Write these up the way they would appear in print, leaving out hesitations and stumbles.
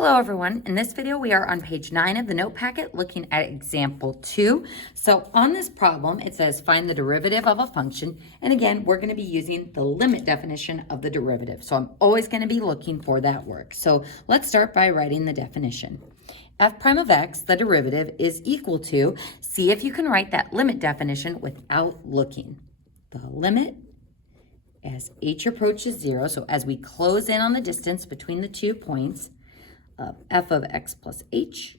Hello everyone. In this video we are on page 9 of the note packet looking at example 2. So on this problem it says find the derivative of a function, and again we're going to be using the limit definition of the derivative. So I'm always going to be looking for that work. So let's start by writing the definition. F prime of x, the derivative, is equal to, see if you can write that limit definition without looking. The limit as h approaches 0, so as we close in on the distance between the 2 points, of f of x plus h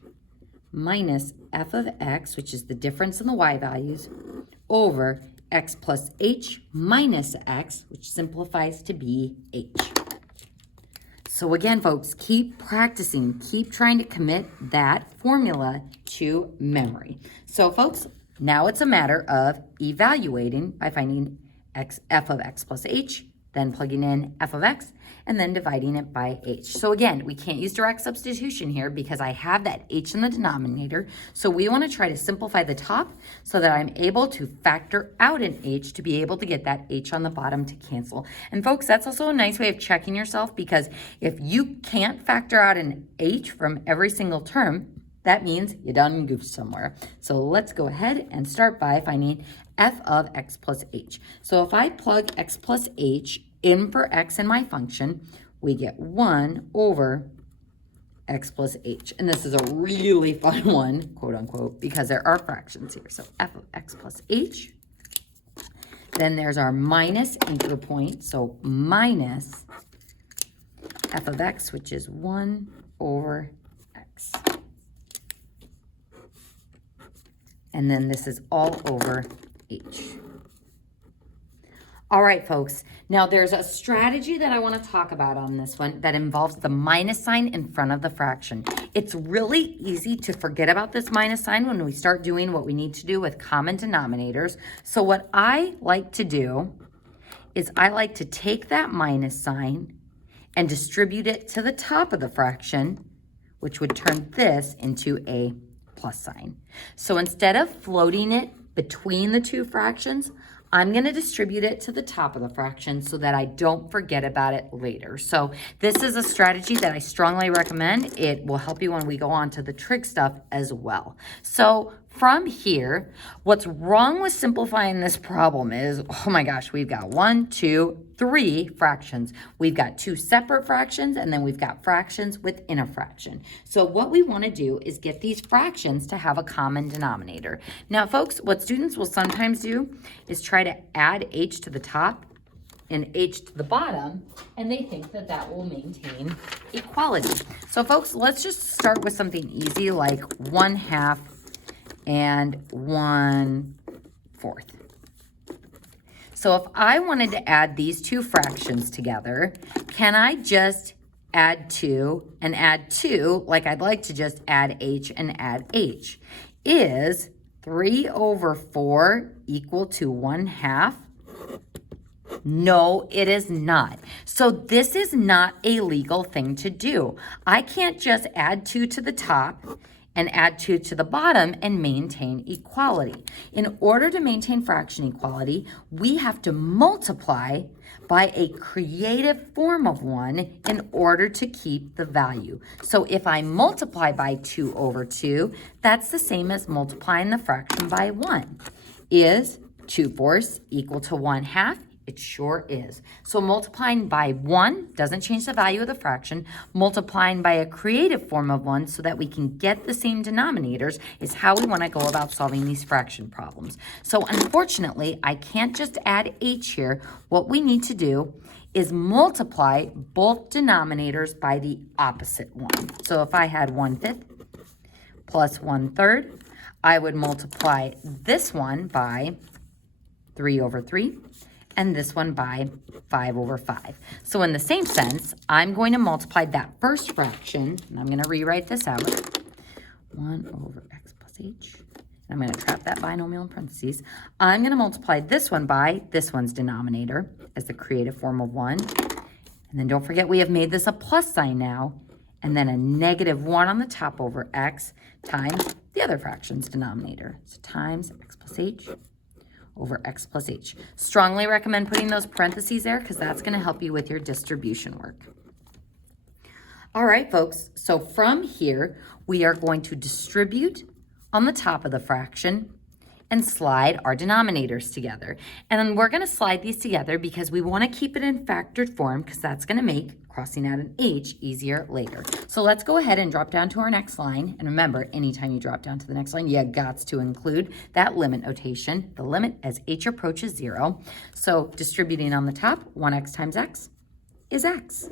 minus f of x, which is the difference in the y values, over x plus h minus x, which simplifies to be h. So again, folks, keep practicing, keep trying to commit that formula to memory. So folks, now it's a matter of evaluating by finding f of x plus h, then plugging in f of x, and then dividing it by h. So again, we can't use direct substitution here because I have that h in the denominator. So we want to try to simplify the top so that I'm able to factor out an h to be able to get that h on the bottom to cancel. And folks, that's also a nice way of checking yourself, because if you can't factor out an h from every single term, that means you done goofed somewhere. So let's go ahead and start by finding f of x plus h. So if I plug x plus h in for x in my function, we get 1 over x plus h. And this is a really fun one, quote unquote, because there are fractions here. So f of x plus h. Then there's our minus anchor point. So minus f of x, which is 1 over x. And then this is all over h. All right, folks. Now there's a strategy that I want to talk about on this one that involves the minus sign in front of the fraction. It's really easy to forget about this minus sign when we start doing what we need to do with common denominators. So what I like to do is I like to take that minus sign and distribute it to the top of the fraction, which would turn this into a plus sign. So instead of floating it between the two fractions, I'm going to distribute it to the top of the fraction so that I don't forget about it later. So this is a strategy that I strongly recommend. It will help you when we go on to the trig stuff as well. So from here, what's wrong with simplifying this problem is, oh my gosh, we've got 1, 2, 3 fractions. We've got 2 separate fractions, and then we've got fractions within a fraction. So what we want to do is get these fractions to have a common denominator. Now, folks, what students will sometimes do is try to add h to the top and h to the bottom, and they think that that will maintain equality. So, folks, let's just start with something easy like 1/2 and 1/4. So if I wanted to add these two fractions together, can I just add 2 and add 2 like I'd like to just add h and add h? Is 3 over 4 equal to 1/2? No, it is not. So this is not a legal thing to do. I can't just add 2 to the top and add 2 to the bottom and maintain equality. In order to maintain fraction equality, we have to multiply by a creative form of 1 in order to keep the value. So if I multiply by 2 over 2, that's the same as multiplying the fraction by 1. Is 2/4 equal to 1/2? It sure is. So multiplying by 1 doesn't change the value of the fraction. Multiplying by a creative form of 1 so that we can get the same denominators is how we want to go about solving these fraction problems. So unfortunately, I can't just add h here. What we need to do is multiply both denominators by the opposite one. So if I had 1/5 plus 1/3, I would multiply this one by 3 over 3. And this one by 5 over 5. So in the same sense, I'm going to multiply that first fraction, and I'm going to rewrite this out. 1 over x plus h. And I'm going to trap that binomial in parentheses. I'm going to multiply this one by this one's denominator as the creative form of 1. And then don't forget we have made this a plus sign now. And then a negative 1 on the top over x times the other fraction's denominator. So times x plus h over x plus h. Strongly recommend putting those parentheses there because that's going to help you with your distribution work. All right, folks, so from here, we are going to distribute on the top of the fraction and slide our denominators together. And then we're gonna slide these together because we wanna keep it in factored form because that's gonna make crossing out an H easier later. So let's go ahead and drop down to our next line. And remember, anytime you drop down to the next line, you got to include that limit notation, the limit as H approaches 0. So distributing on the top, 1x times x is x.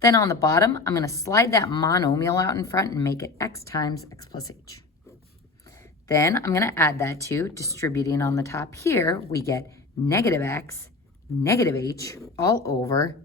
Then on the bottom, I'm gonna slide that monomial out in front and make it x times x plus h. Then I'm gonna add that to distributing on the top here, we get negative x, negative h, all over,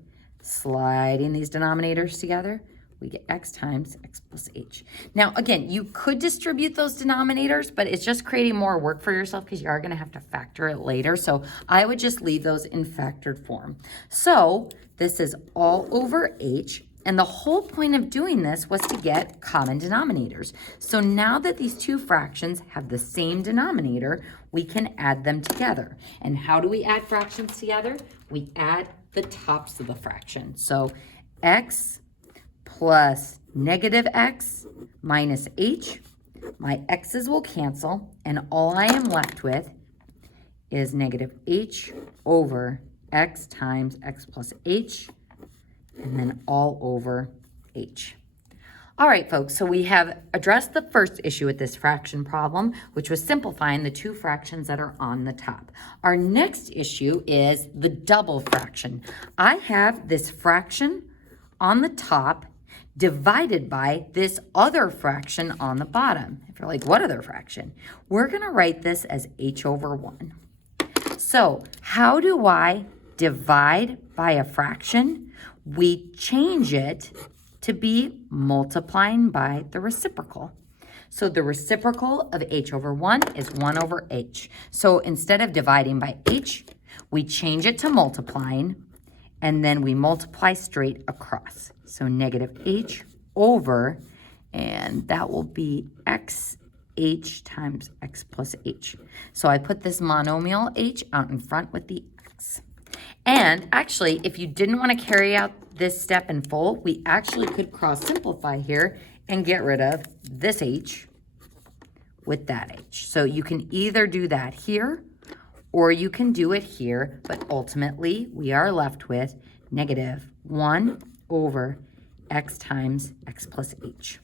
sliding these denominators together, we get x times x plus h. Now, again, you could distribute those denominators, but it's just creating more work for yourself because you are gonna have to factor it later. So I would just leave those in factored form. So this is all over h. And the whole point of doing this was to get common denominators. So now that these two fractions have the same denominator, we can add them together. And how do we add fractions together? We add the tops of the fraction. So x plus negative x minus h, my x's will cancel, and all I am left with is negative h over x times x plus h, and then all over h. All right, folks, so we have addressed the first issue with this fraction problem, which was simplifying the two fractions that are on the top. Our next issue is the double fraction. I have this fraction on the top divided by this other fraction on the bottom. If you're like, what other fraction? We're gonna write this as h over 1. So how do I divide by a fraction? We change it to be multiplying by the reciprocal. So the reciprocal of h over 1 is 1 over h. So instead of dividing by h, we change it to multiplying, and then we multiply straight across. So negative h over, and that will be x h times x plus h. So I put this monomial h out in front with the x. And actually, if you didn't want to carry out this step in full, we actually could cross simplify here and get rid of this h with that h. So you can either do that here or you can do it here, but ultimately we are left with negative 1 over x times x plus h.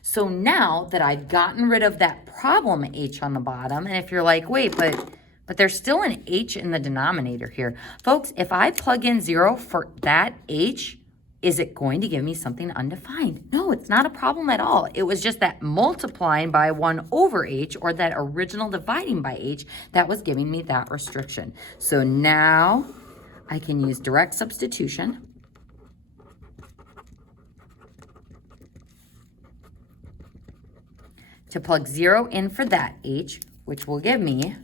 So now that I've gotten rid of that problem h on the bottom, and if you're like, wait, but there's still an h in the denominator here. Folks, if I plug in 0 for that h, is it going to give me something undefined? No, it's not a problem at all. It was just that multiplying by 1 over h, or that original dividing by h, that was giving me that restriction. So now I can use direct substitution. To plug 0 in for that h, which will give me,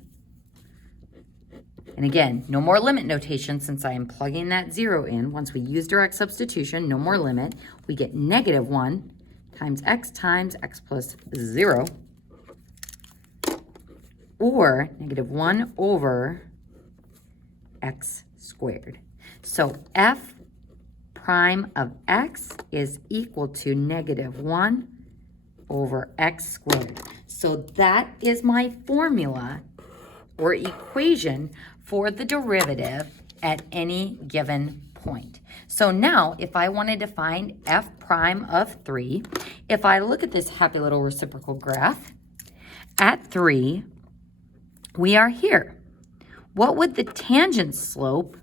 and again, no more limit notation since I am plugging that 0 in. Once we use direct substitution, no more limit, we get negative 1 times x plus 0, or negative 1 over x squared. So f prime of x is equal to negative 1 over x squared. So that is my formula or equation for the derivative at any given point. So now if I wanted to find f prime of 3, if I look at this happy little reciprocal graph, at 3, we are here. What would the tangent slope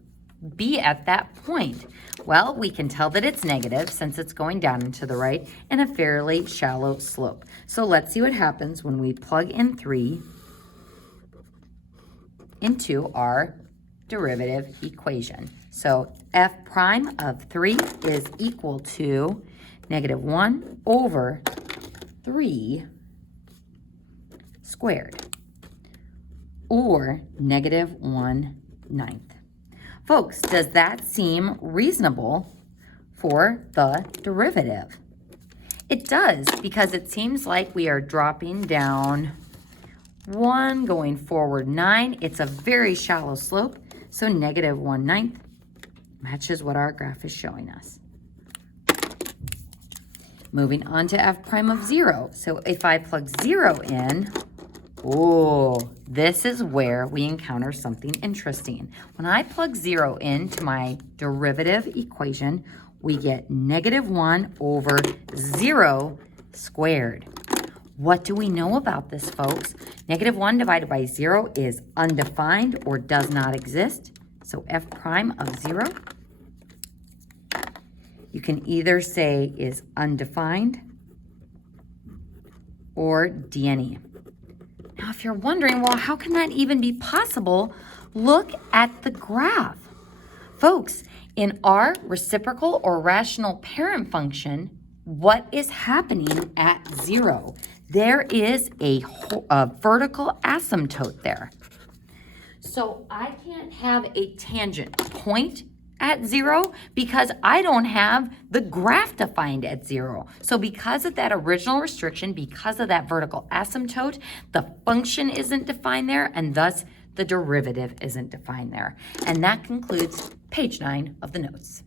be at that point? Well, we can tell that it's negative since it's going down and to the right and a fairly shallow slope. So let's see what happens when we plug in 3 into our derivative equation. So f prime of 3 is equal to negative 1 over 3 squared, or negative 1/9. Folks, does that seem reasonable for the derivative? It does, because it seems like we are dropping down 1, going forward 9. It's a very shallow slope, so negative 1/9 matches what our graph is showing us. Moving on to f prime of 0. So if I plug 0 in, oh, this is where we encounter something interesting. When I plug 0 into my derivative equation, we get -1 over 0 squared. What do we know about this, folks? -1 divided by 0 is undefined or does not exist. So f prime of 0, you can either say is undefined or d-any. Now, if you're wondering, well, how can that even be possible? Look at the graph. Folks, in our reciprocal or rational parent function, what is happening at 0? There is a vertical asymptote there. So I can't have a tangent point at 0 because I don't have the graph defined at 0. So because of that original restriction, because of that vertical asymptote, the function isn't defined there, and thus the derivative isn't defined there. And that concludes page 9 of the notes.